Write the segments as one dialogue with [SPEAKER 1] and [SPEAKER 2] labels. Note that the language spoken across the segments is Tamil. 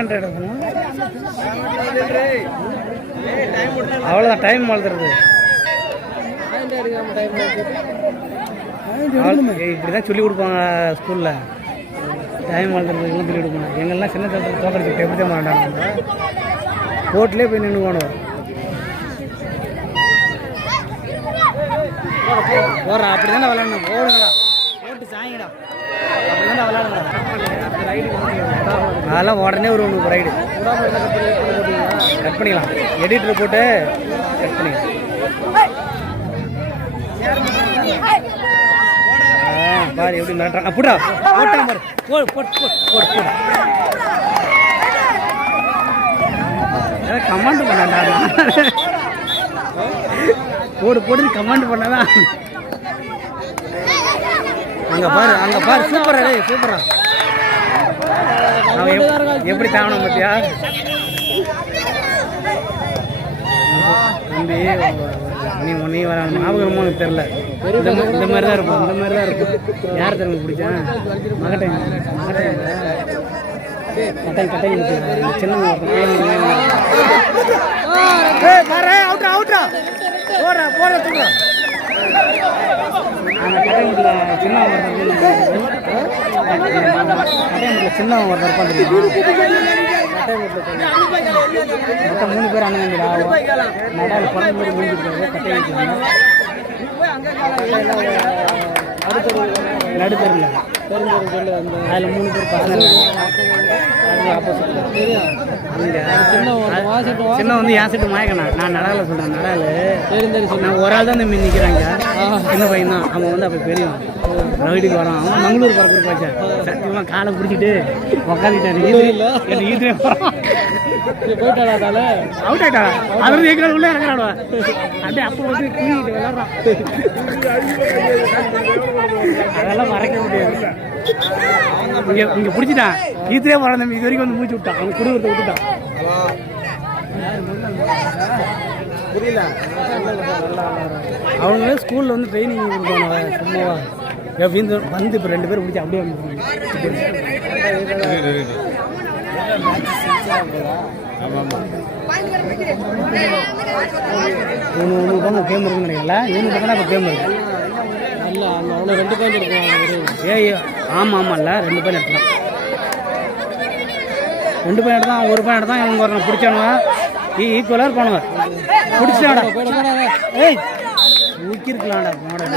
[SPEAKER 1] பேண்ட் எடுக்கணும். அவ்வளோதான் டைம் வளர்த்துறது இப்படி தான் சொல்லி கொடுப்பாங்க ஸ்கூலில் டைம் வளர்த்துறதுக்குலாம் சொல்லி கொடுப்பாங்க எங்கெல்லாம் சின்ன தோட்டத்தில் தோக்கடிச்சு எப்படி தான் மாட்டாங்க கோர்ட்லேயே போய் நின்று போனோம் போடுறா அப்படி தானே விளையாடணும். ஓடுங்கடா. அதெல்லாம் உடனே ஒரு உங்களுக்கு ரைடு கட் பண்ணிக்கலாம் எடிட்டர் போட்டு கட் பண்ணிக்கலாம் பாரு எப்படி நடுறான் அப்படிடா போட்டா பாரு. போடு போட்டு போட்டு போடு போடு. கமாண்ட் பண்ணாண்டா போடு போடு கமாண்ட் பண்ணாதான் அங்க பாரு அங்க பாரு சூப்பரா டேய் சூப்பரா எப்படி தாவணும் பார்த்தியா? தம்பி நீ நீ வர ஞாபகமோ எனக்கு தெரில இந்த மா- இந்த மாதிரி தான் இருக்கும் இந்த மாதிரி தான் இருக்கும். யார் தெரியும் பிடிச்சா? மகட்டை மகட்டை. கட்டை கட்டை சின்ன போடுறா போடுற அந்த கட்டைமுட்டில் சின்னவன் கட்டைமுட்டில் சின்னவன் ஒருத்தர் மொத்தம் மூணு பேர் அண்ணன் நடால் பணம் மாதிரி முடிஞ்சிருக்காரு கட்டைமுட்டில் நடுத்தருல அதில் மூணு பேர் பசங்க. சின்ன வந்து என் சீட்டு மாயக்கண்ணா. நான் நடால சொல்றேன் நடால. நான் ஒரு ஆள் தான் தம்பி நிற்கிறாங்க சின்ன பையன் தான் அவன் வந்து அப்போ பெரியவன். ரைடுக்கு வரான். அவன் மங்களூர் பறக்குற பாச்சா சத்தியமாக காலை பிடிச்சிட்டு போகிறான் அவுட் ஆயிட்டா அது வந்து எங்க உள்ள இறங்குறாடுவா அப்படியே அப்போ வந்து தூங்கிட்டு விளாட்றான் அதெல்லாம் மறக்க முடியாது. இங்க இங்க பிடிச்சிட்டான் ஈத்திலே போறான் தம்பி இது வரைக்கும் வந்து மூச்சு விட்டான் அவன் குடும்பத்தை விட்டுட்டான் புரியல அவங்க ஸ்கூல்ல வந்து ட்ரைனிங் கொடுப்பாங்க சும்மாவா எப்படின்னு வந்து இப்போ ரெண்டு பேரும் பிடிச்சி அப்படியே ஒன்று ஒன்று பக்கம் கேம் இருக்குன்னு நினைக்கல இவனு பக்கம் இப்போ கேம் இருக்கு
[SPEAKER 2] இல்ல அவ்வளோ ரெண்டு பேர் இருக்கும்
[SPEAKER 1] ஏய் ஆமாம் ஆமாம்ல ரெண்டு பேர் எடுத்தான் ரெண்டு பேர் எடுத்தான் ஒரு பேர் எடுத்தான் இவங்க ஒரு பிடிச்சானுவ ஈக்குவலாக இருப்பானுவ பிடிச்சாடா ஏய் ஊக்கிருக்கலாம்டா மாடல்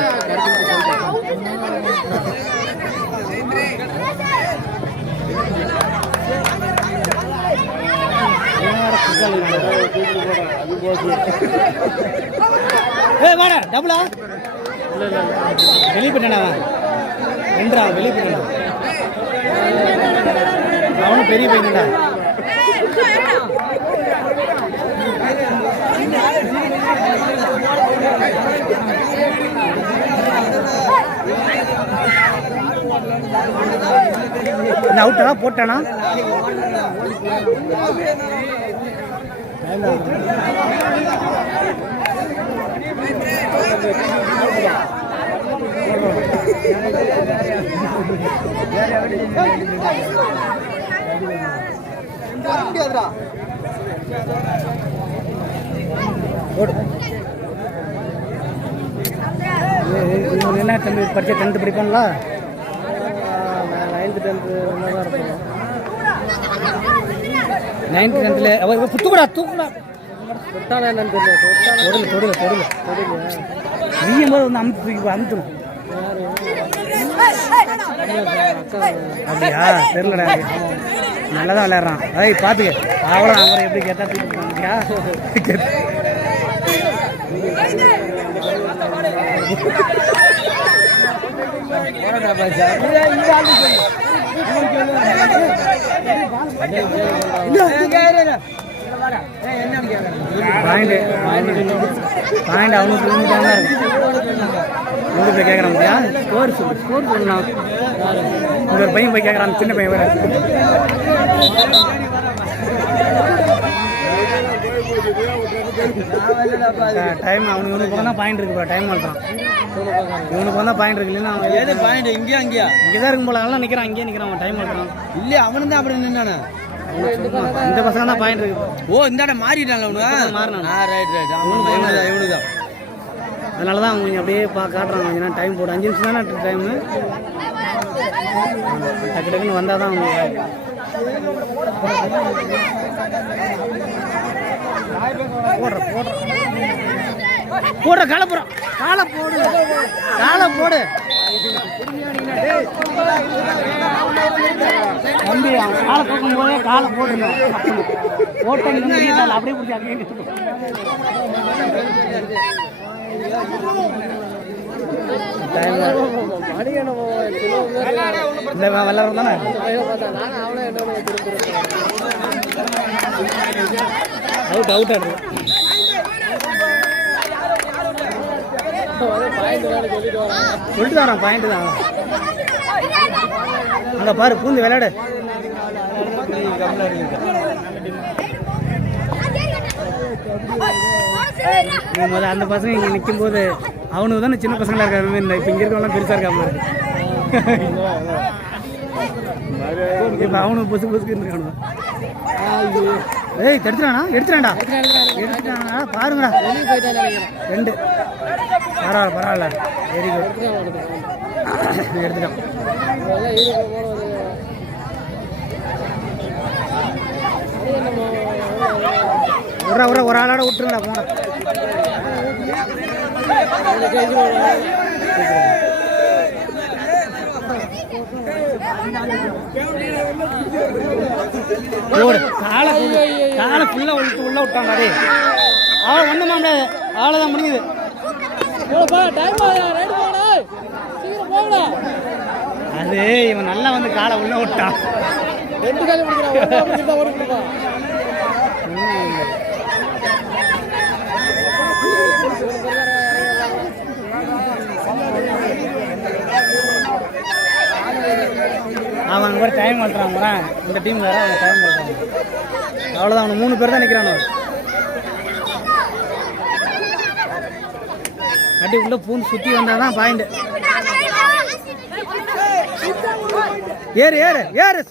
[SPEAKER 1] ஏய் வாடா டபுளா வெளிப்பட்டனா? வெளியே ரெண்டா வெளியே அவனும் பெரிய பையன்டா இந்த அவுட்டா போட்டானா? போடு இவன் என்ன தம்பி படிச்ச டென்த்து படிப்பான்ல
[SPEAKER 2] நைன்த்து டென்த்து தான் இருக்கும்.
[SPEAKER 1] நைன்த் டென்த்தில் அவ தூக்குடா தூக்குடா.
[SPEAKER 2] தொட்டானா என்னன்னு தெரியல
[SPEAKER 1] தொடல தொடல தொடல. போது வந்து அமுத்து அமுத்தணும் அப்படியா? தெரியலடா. நல்லா தான் விளையாடுறான். ஏய் பார்த்துக்க அவ்வளோ அவரை எப்படி கேட்டா தூக்கி பண்ணியா பாயிண்ட் பாயிண்ட் தான் இருக்கும் நூறு போய் கேட்குறான் முடியா ஸ்கோர் சொல்லு ஸ்கோர் சொல்லலாம் இங்க ஒரு பையன் போய் கேட்குறான் சின்ன பையன் வேற. டைம் அவனுக்கு இவனுக்கு தான் பாயிண்ட் இருக்கு டைம் பண்ணுறான் இவனுக்கு வந்து பாயிண்ட் இருக்கு இல்லைன்னா அவன்
[SPEAKER 2] ஏது பாயிண்ட் இங்கேயா அங்கேயா?
[SPEAKER 1] இங்கே தான் இருக்கும் போல நல்லா நிற்கிறான் இங்கேயே நிற்கிறான் அவன் டைம் பண்ணுறான்
[SPEAKER 2] இல்லையா அவனு தான் அப்படி நின்னானே.
[SPEAKER 1] இந்த பசங்க தான் பாயிண்ட் இருக்கு.
[SPEAKER 3] ஓ இந்த இடம் மாறிட்டான்ல அவனு.
[SPEAKER 1] மாறினான்.
[SPEAKER 3] ஆ ரைட் ரைட் அவனுக்கு இவனுதான் இவனுதான்
[SPEAKER 1] அதனால தான் அவங்க கொஞ்சம் அப்படியே பா காட்டுறாங்க. கொஞ்ச நேரம் டைம் போட்டு அஞ்சு நிமிஷம் தானே டைமு டக்கு டக்குன்னு வந்தால் தான் அவங்க போடுற போடுற போடுற. காலை போடுற காலை போடு. காலை போடு. தம்பி காலை தூக்கும் போதே காலை போடணும். ஓட்டம் அப்படியே பிடிச்சி அப்படியே இந்த தானே? அவுட் அவுட் ஆடுது சொல்லிட்டு தரான் பாயிண்ட் தான். அங்க பாரு பூந்து விளையாடு. முதல்ல அந்த பசங்க இங்க நிற்கும் போது அவனுக்கு தானே சின்ன பசங்களா இருக்கிற மாதிரி இப்போ இங்க இருக்கவங்களாம் பெருசா இருக்காம இப்போ அவனுக்கு புசு புசுக்கு இருக்கானு ஏய் எடுத்துறானா எடுத்துறான்டா எடுத்துறானா பாருங்கடா. ரெண்டு. பரவாயில்ல பரவாயில்ல. வெரி குட் எடுத்துட்டான் ஒரு ஒரு ஒரு ஆளோட விட்டுருங்கடா போன காலை காலை ஃபுல்லாக உள்ள உள்ள விட்டாங்க அடே ஒன்றும் முடியாது. அவ்வளோதான் முடியுது அது இவன் நல்லா வந்து காலை உள்ள விட்டான்.
[SPEAKER 2] ரெண்டு காலி பிடிக்கிறான் ஒரு பிடிப்பான்
[SPEAKER 1] அவன் அங்கே ஒரு டைம் மாட்டுறான் இந்த டீம் வேற அவன் டைம் மாட்டுறான் அவ்வளோதான் அவன் மூணு பேர் தான் நிற்கிறான் அடி உள்ள பூந்து சுற்றி வந்தால் தான் பாயிண்ட் ஏறு ஏறு ஏறு.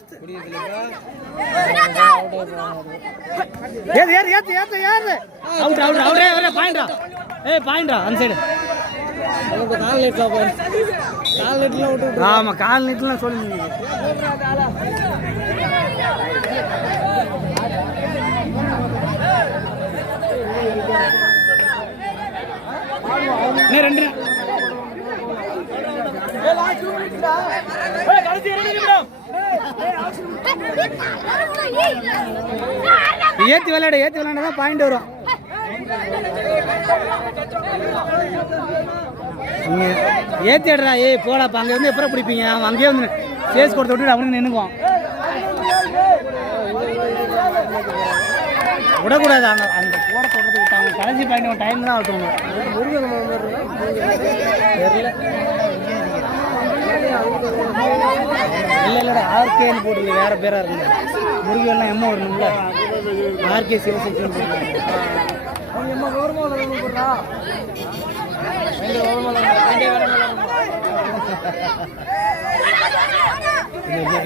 [SPEAKER 1] ஏறு ஏறு ஏத்து ஏத்து ஏறு. அவுட் அவுட் அவுட் ஏ பாயிண்டா ஏய் பாயிண்டா அந்த சைடு
[SPEAKER 2] இப்போ கால் லேட்டில் விட்டு
[SPEAKER 1] ஆமாம் கால் நீட்டுலாம் சொல்லி நீ ரெண்டு ஏற்றி விளையாடு ஏற்றி விளையாண்டா தான் பாயிண்ட் வரும். ஏத்திடுறா. ஏய் போடாப்பா அங்கே வந்து எப்பறம் பிடிப்பீங்க? அவன் அங்கேயே வந்து சேஸ் கொடுத்து விட்டு அவனுக்கு நின்றுக்குவான் விடக்கூடாது அங்கே அந்த போட தொடர்ந்து விட்டாங்க கடைசி பாயிண்ட் டைம் தான் ஆகட்டும். இல்லை இல்லைடா ஆர்கேன்னு போட்டுருக்கு வேற பேராக இருக்கு முருகெல்லாம் எம்ம வரணும்ல? ஆர்கே சிவசக்தி இந்த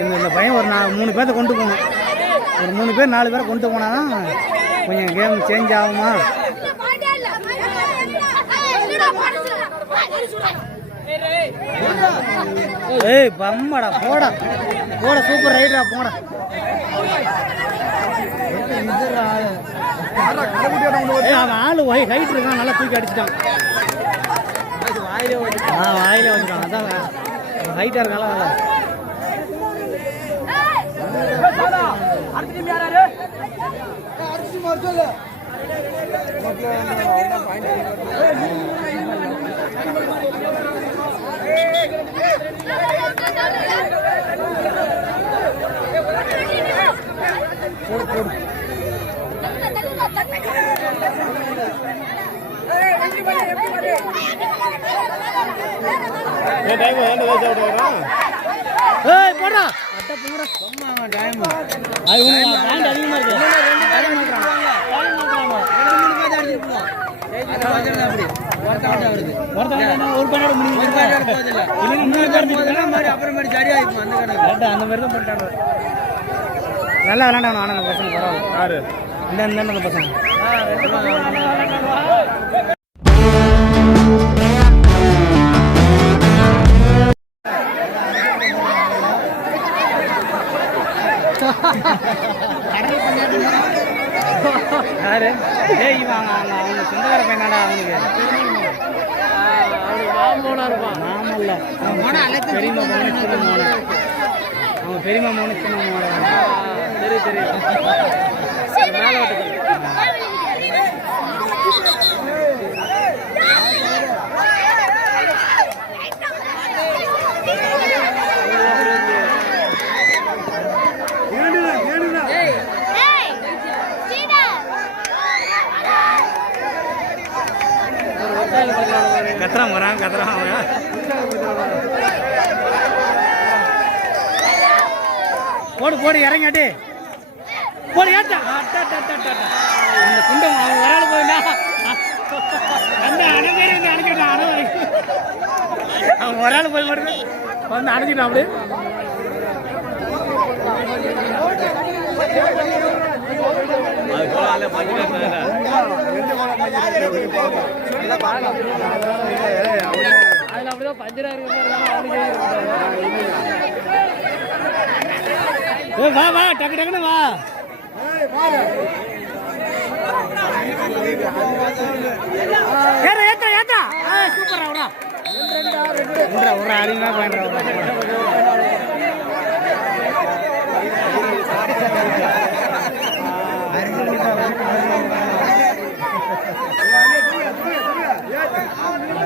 [SPEAKER 1] இந்த- பையன் ஒரு நான் மூணு பேர்த்த கொண்டு போகணும் ஒரு மூணு பேர் நாலு பேரை கொண்டு போனாதான் கொஞ்சம் கேம் சேஞ்ச் ஆகுமா? ஏய் பம்மடா போடா. போட சூப்பர் ரைடரா போடா. அவன் ஆளு ஹைட் இருக்கான் நல்லா தூக்கி அடிச்சிட்டான். ஆ வாயிலே வச்சுட்டான் அதான் ஹைட்டாக இருக்கால நல்லா ஏய் போடா அட்ட போடா
[SPEAKER 3] டைம்
[SPEAKER 1] அது உங்க பாயிண்ட் அதிகமா இருக்கு. ஒருத்தன் வேணா ஒரு பேரோட முடிஞ்சு இல்லைன்னா மூணு பேர் நிற்கிறாங்க
[SPEAKER 3] அப்புறமேட்டு சரியா இருக்கும் அந்த கடை
[SPEAKER 1] கரெக்டா அந்த மாதிரி தான் பண்ணிட்டாங்க நல்லா விளாண்டாங்க ஆனால் அந்த பசங்க பரவாயில்ல
[SPEAKER 3] யாரு?
[SPEAKER 1] இந்த இந்த பசங்க. அவங்க அவங்க அவங்க சொந்தக்கார பையனாடா அவனுக்கு மாமல்ல. பெரியம்மா மோன சின்ன மோன. அவன் பெரியம்மா மோன சின்ன மோன. கத்துறான் வரான் கத்துறான் அவன் போடு போடு இறங்காட்டி போடு ஏட்டா அட்டா, குண்டம் அவன் ஒரு ஆள் போயிட்டா. அந்த அணை வந்து அணைக்கிட்டான் அணை அவன் ஒரு ஆள் போய் வருது. வந்து அணைஞ்சிட்டான் அப்படி
[SPEAKER 3] அது போல ஆளே பாத்துட்டு
[SPEAKER 2] அதில் அப்படிதான் பஞ்சரா இருக்க
[SPEAKER 1] வா வா. டக்கு டக்குன்னு வா ஏறா ஏத்தா ஏத்தா போடுறா போடுறா போடுறா போடுறா போடுறா பிடிச்சாடா நல்லா ஏய் அவுட்டே அவுட்டே பிடிச்சாடா ஓட் மேட்ச்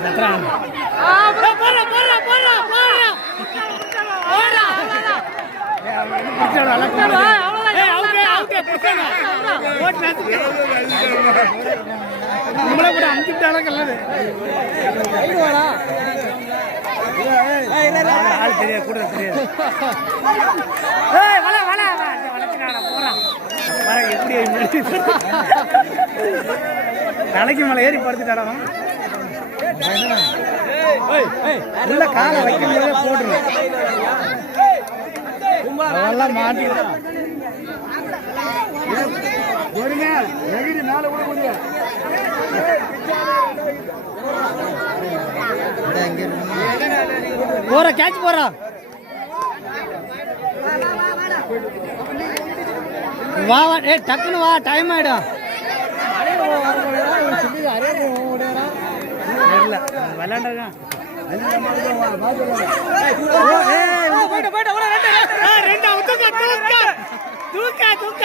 [SPEAKER 1] நம்மள கூட அஞ்சு விட்டாலும் கல்லது ஆள் தெரியாது கூட தெரியாது ஏய் வல வல வளச்சினாடா போறான் பாரு எப்படி தலைக்கு மேலே ஏறி படுத்துட்டாடா. உள்ள காலை வைக்கும் போதே போட்டுரும் அதெல்லாம் மாட்டிக்கலாம் போற கேட்ச் போறா. வா வா. டக்குன்னு வா டைம் ஆயிடும். அரே அரே ரெண்டா தூக்க தூக்க. தூக்க தூக்க.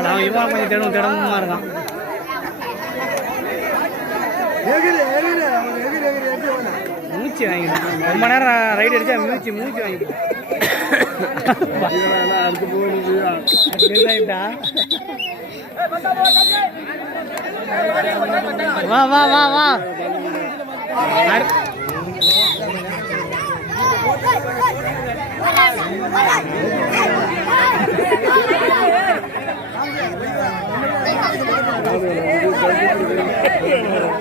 [SPEAKER 1] அவன் இவன் கொஞ்சம் திடம் திடமா இருக்கான் மூச்சு வாங்கிடும் ரொம்ப நேரம் ரைடு அடிச்சா மூச்சு மூச்சு வாங்கிடும் வா வா வா வா.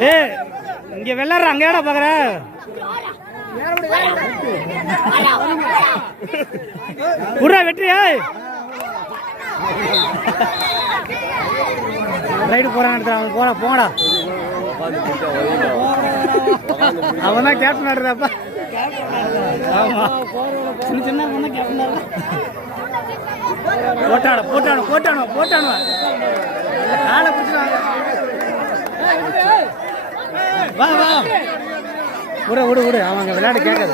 [SPEAKER 1] ஏய் இங்க வெள்ளாடுற அங்க ஏடா பாக்குற? புறா வெற்றியா ரைடு போறான்னு அவன் போடா போடா அவன் தான் கேப்டன் ஆடுறாப்பா. சின்ன சின்ன தான் கேப்டன் ஆடுறான். போட்டாடு போட்டாடு போட்டானு போட்டானு. ஆளை பிடிச்சிருவாங்க வா வா. விடு விடு விடு. அவங்க விளையாட கேட்காது.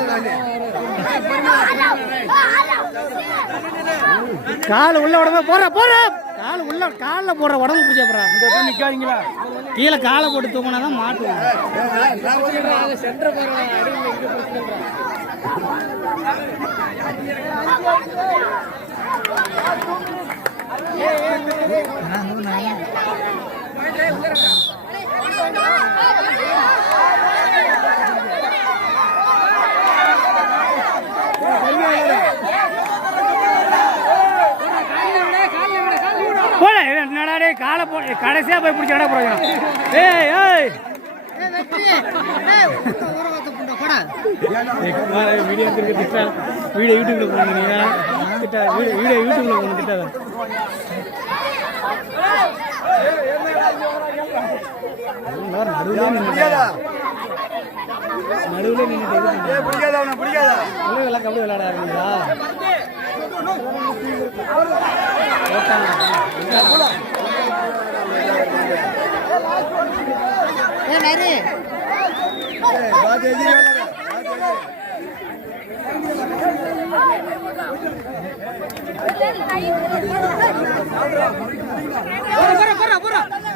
[SPEAKER 1] கால் உள்ள உடம்பு போற போற. கால் உள்ள காலில் போடுற உடம்பு பிடிச்ச போறா இந்த நிக்காதீங்களா? கீழே காலை போட்டு தூங்கினா தான் மாட்டுவோம்
[SPEAKER 2] சென்டர் பாருங்க அடிங்க இங்க பிரச்சனை
[SPEAKER 1] போட என்னடா டேய் கடைசியாக போய் பிடிச்ச இடம் போகிறோம் ஏய் ஏய் வீடியோ திட்டா வீடியோ யூடியூப்ல போடுங்க திட்டா வீடியோ யூடியூப்ல போடுங்க திட்டாத நடுவில் நின்று நடுவில் நின்று
[SPEAKER 3] பிடிக்காதா அவனை பிடிக்காதா
[SPEAKER 1] எல்லாம் கபடி விளையாட ஆரம்பிங்களா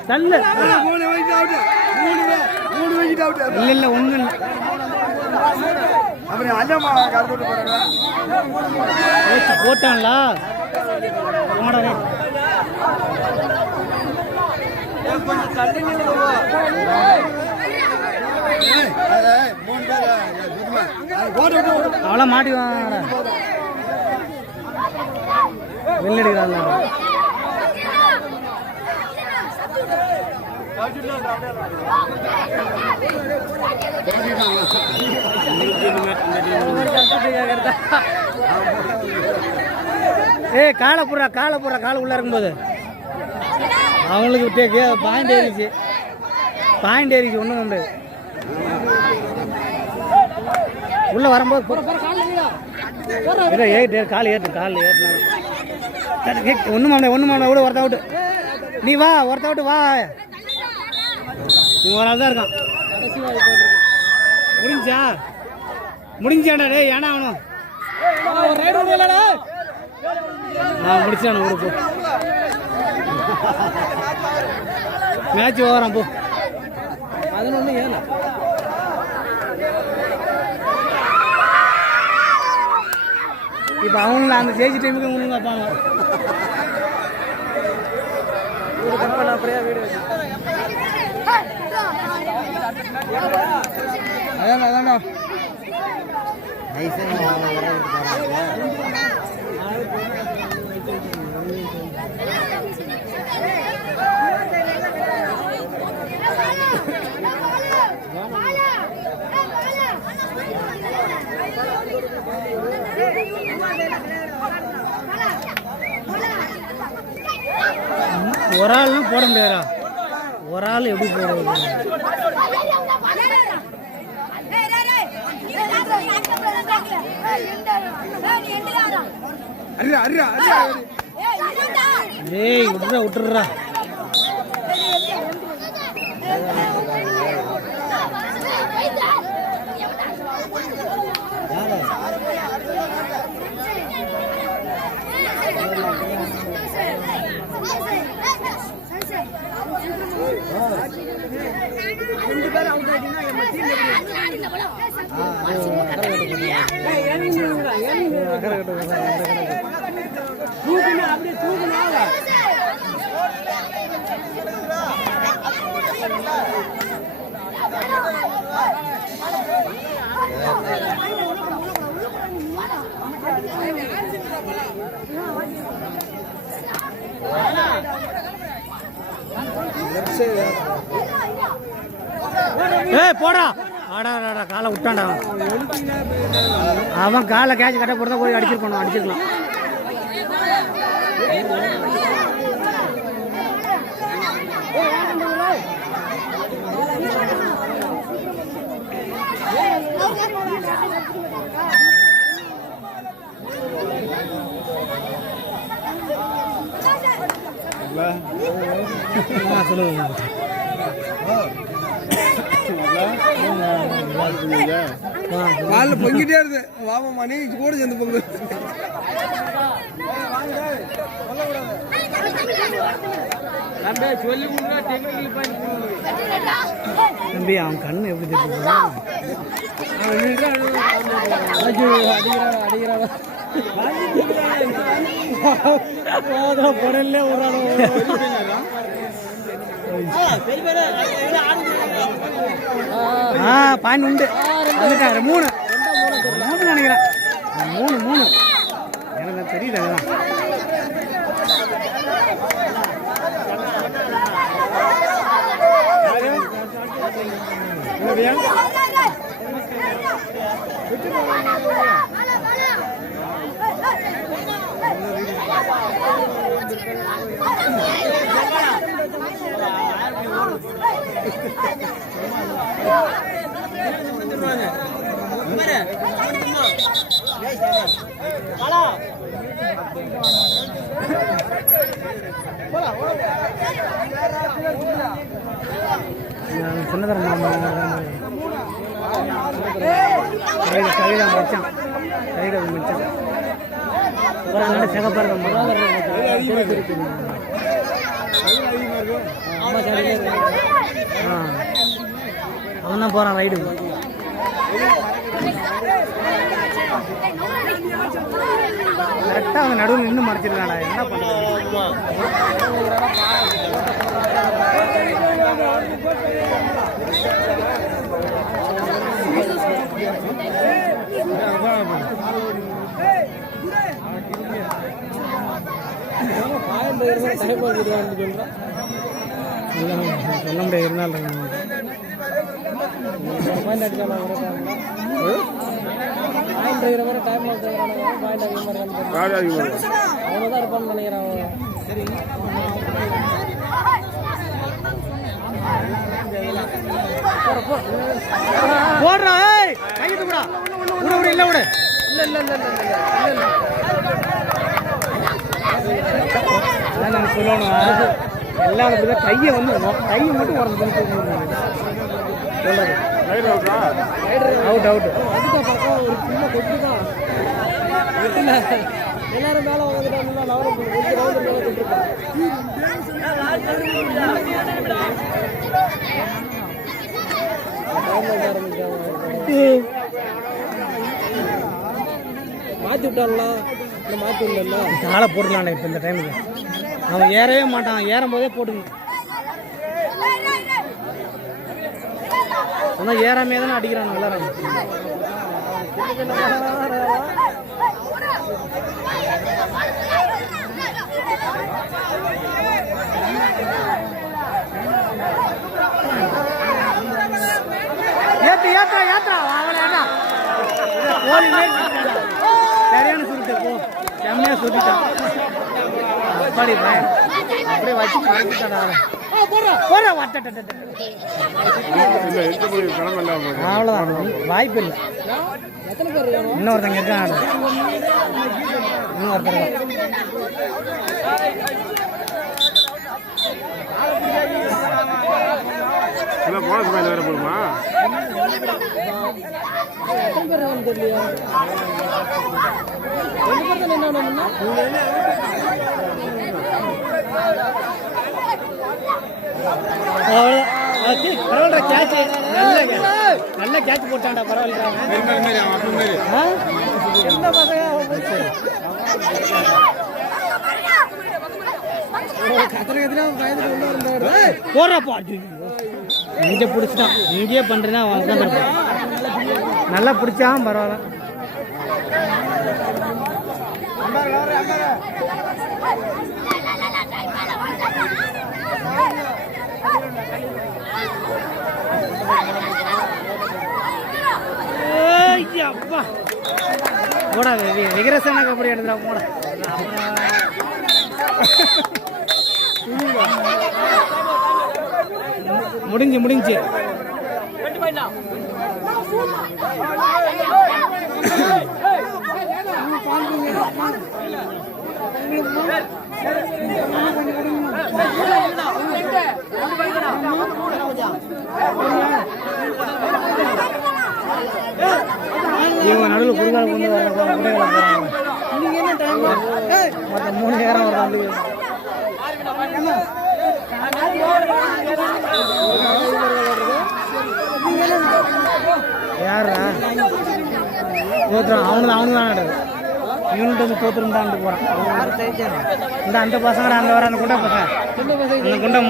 [SPEAKER 3] பாத்து மூணு வயசு அவுட்டு மூணு மூணு வயசு அவுட்டு அப்புறம் அண்ணம்மா கருத்து விட்டு
[SPEAKER 1] போட்டான்ல போடா டேய்.
[SPEAKER 3] அவ்வளோ
[SPEAKER 1] அவளை மாட்டி வாடா வெள்ளடிக்கிறாங்க ஏய் காலை புறா காலை புறா காலை உள்ள இருக்கும்போது. அவங்களுக்கு பாயிண்ட் ஏறிச்சு. பாயிண்ட் ஏறிச்சு ஒன்றும் உண்டு. உள்ள வரும்போது ஏறிட்டு கால் ஏற்று கால் ஏற்றினாலும் ஒன்றும் மாமனே ஒன்றும் மாமனே விட ஒருத்த விட்டு. நீ வா ஒருத்த விட்டு வா. நீ ஒரு ஆள் தான் இருக்கான். முடிஞ்சா முடிஞ்சாடா டேய் ஏன்னா அவனும்? நான் முடிச்சானு போ மேட்ச் ஓவரான் போ.
[SPEAKER 2] பதினொன்று ஏழு.
[SPEAKER 1] இப்போ அவங்கள அந்த ஜெயிச்சு டைமுக்கு உங்களுக்கு வைப்பாங்க
[SPEAKER 2] அப்படியே
[SPEAKER 3] அதான் அதான்டா.
[SPEAKER 1] ஒரு ஆள்லாம் போட முடியாதா ஒரு ஆள் எப்படி போடுறது
[SPEAKER 3] அர்ரா அர்ரா அர்ரா
[SPEAKER 1] ஏய் விட்டுறா விட்டுறா ஏய் போடா. ஆடா ஆடா காலை விட்டான்டா அவன். காலை கேட்ச் கட்ட போட்டு போய் அடிச்சிருப்பான் அடிச்சிருக்கலாம். சொல்லுங்க.
[SPEAKER 3] காலில் பொங்கிட்டே இருக்கு. வாமாம்மா நீ கூட சேர்ந்து பொங்கு.
[SPEAKER 2] சொல்லி முன்னா டெக்னிக்கல்
[SPEAKER 1] தம்பி அவன் கண்ணு எப்படி
[SPEAKER 2] அடிக்கிறாரா
[SPEAKER 1] பொடல்லே ஒரு ஆ பாயிண்ட் உண்டு. வந்துட்டாரு மூணு. மூணு நினைக்கிறேன். மூணு மூணு. எனக்கு தெரியுது தெரியல அதெல்லாம் சொன்னதர அவன் தான் போகிறான் ரைடு கரெக்டாக அவங்க நடுவில் நின்று மறைச்சிருக்காடா என்ன பண்ணுறது
[SPEAKER 2] பாயிண்ட் டைம் ஆகிடுவான்னு சொல்கிறேன்
[SPEAKER 1] இல்லை சொல்ல முடியாது இருந்தாலும்
[SPEAKER 2] பாயிண்ட் அடிக்கலாம் பாயிண்ட் இருக்கிற மாதிரி டைம் பாயிண்ட் அதிகமாக இருக்கான்னு தான் இருப்பான்னு நினைக்கிறேன் அவன்
[SPEAKER 1] போடுறா கூட விட விட இல்லை விட.
[SPEAKER 2] இல்லை இல்லை இல்லை இல்லை இல்லை.
[SPEAKER 1] அதான் நான் சொல்லணும். எல்லாம் அப்படிதான் கையை வந்து கையை மட்டும் உடம்பு சொல்றது. அவுட் அவுட்
[SPEAKER 2] அதுக்கு பக்கம் ஒரு சின்ன கொட்டு தான் எல்லாரும் மேலே வந்துட்டாங்கன்னா நவரம் கொஞ்சம் ரவுண்டு மேலே மாற்றி இல்லை மாற்றி விடல
[SPEAKER 1] காலை போட்டுடலாம்டா இப்போ இந்த டைமுக்கு அவன் ஏறவே மாட்டான். ஏறும் போதே போட்டுக்கணும். சொன்னா ஏறாமே தானே அடிக்கிறான் எல்லாரும். ஏத்து ஏத்தா ஏத்தா அவளை சரியான சுருட்டு. போ. செம்மையா சுத்திட்டான் பையன் அப்படியே வச்சு பறந்துட்டாடா போற அவ்வளோதான் வாய்ப்பு இல்லை
[SPEAKER 2] எத்தனை பேர் வேணும்
[SPEAKER 1] இன்னொருத்தங்க இருக்கான் இன்னொருத்தங்க
[SPEAKER 3] வேற போடுமா?
[SPEAKER 2] எத்தனை பேர் வேணும் தெரியலையா ரெண்டு பேர் தான் என்ன முன்னா
[SPEAKER 1] பரவாயில்ல கேட்ச் நல்ல நல்ல கேட்ச் போட்டான்டா பரவாயில்ல ஆ? இங்கே பிடிச்சிட்டான் இங்கேயே பண்ணுறேன்னா அவன் நல்லா பிடிச்சான் பரவாயில்ல அப்பா. போடா வி- விகரசன கபடி எடுத்துடா போடா. முடிஞ்சு முடிஞ்சு. பாருங்க. இவங்க நடுவில் குறுகால கொண்டு வர முட்டைகளை போகிறாங்க
[SPEAKER 2] நீங்க என்ன டைம்
[SPEAKER 1] மற்ற மூணு நேரம் வர யாரா ஒருத்தர் அவனு அவனு தான் நடக்குது யூனிட் வந்து தோத்துருந்தாண்டு போகிறான் இந்த அந்த பசங்க அந்த வர அந்த குண்டா பசங்க. அந்த குண்டை